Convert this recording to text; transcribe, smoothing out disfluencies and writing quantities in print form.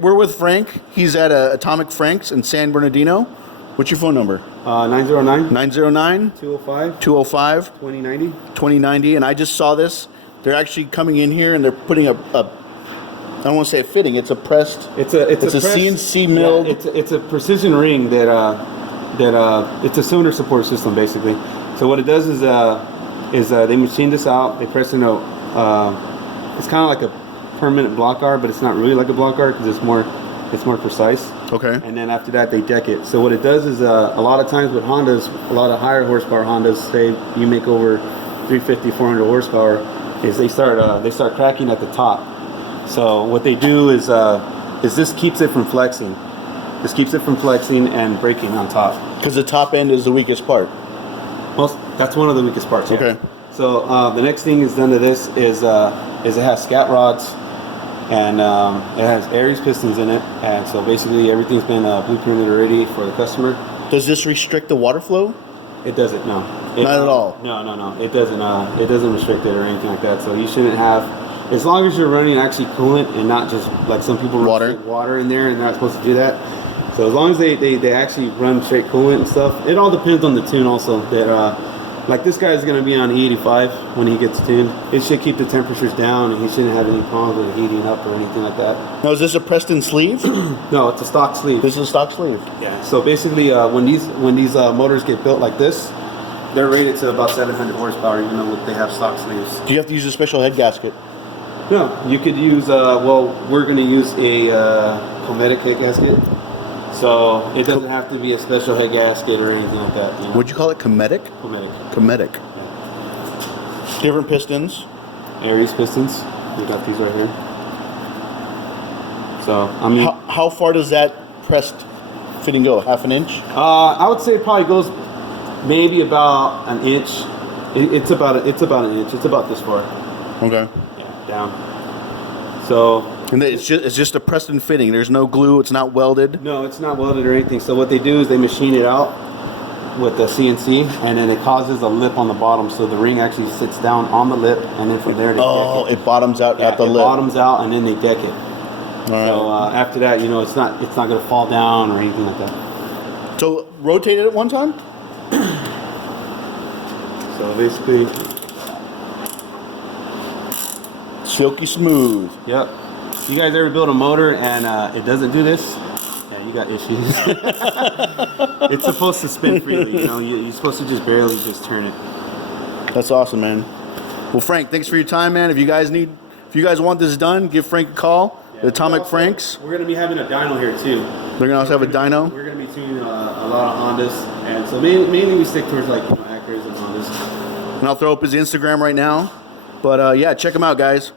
we're with Frank. He's at Atomic Frank's in San Bernardino. What's your phone number? 909 909 205 205 2090. 2090. And I just saw this. They're actually coming in here and they're putting I don't want to say a fitting. It's a pressed. It's a CNC milled. Yeah, it's a precision ring that it's a cylinder support system basically. So what it does is they machine this out. They press in it's kind of like a permanent block guard, but it's not really like a block guard because it's more precise. Okay. And then after that they deck it. So what it does is a lot of times with Hondas, a lot of higher horsepower Hondas, say you make over 350, 400 horsepower, is they start cracking at the top. So what they do is this keeps it from flexing. This keeps it from flexing and breaking on top. Because the top end is the weakest part. Well, that's one of the weakest parts. Yeah. Okay. So the next thing is done to this is it has scat rods and it has Aries pistons in it, and so basically everything's been blueprinted already for the customer. Does this restrict the water flow? It doesn't. No. Not at all. No. It doesn't. It doesn't restrict it or anything like that. So you shouldn't have, as long as you're running actually coolant and not just like some people run water in there and they're not supposed to do that. So as long as they actually run straight coolant and stuff, it all depends on the tune also. That like this guy is going to be on E85 when he gets tuned. It should keep the temperatures down and he shouldn't have any problems with heating up or anything like that. Now is this a Preston sleeve? No, it's a stock sleeve. This is a stock sleeve. Yeah. So basically, when these motors get built like this, they're rated to about 700 horsepower, even though they have stock sleeves. Do you have to use a special head gasket? No, you could use. Well, we're going to use a Cometic head gasket, so it doesn't have to be a special head gasket or anything like that. You know? What'd you call it? Cometic? Cometic. Yeah. Different pistons. Aries pistons. We got these right here. So I mean, how far does that pressed fitting go? Half an inch? I would say it probably goes maybe about an inch. It's about an inch. It's about this far. Okay. Yeah, down. So. And it's just a Preston fitting. There's no glue. It's not welded. No, it's not welded or anything. So what they do is they machine it out with the CNC, and then it causes a lip on the bottom, so the ring actually sits down on the lip, and then from there they deck it. It bottoms out at the lip. It bottoms out, and then they deck it. All right. So after that, it's not going to fall down or anything like that. So rotate it at one time. So basically, silky smooth. Yep. You guys ever build a motor and it doesn't do this? Yeah, you got issues. It's supposed to spin freely, you're supposed to just barely just turn it. That's awesome, man. Well, Frank, thanks for your time, man. If you guys want this done, give Frank a call. Yeah, Atomic Franks. We're going to be having a dyno here too. They're going to also have a dyno? We're going to be tuning a lot of Hondas, and so mainly we stick towards like Acuras and Hondas. And I'll throw up his Instagram right now. But yeah, check him out, guys.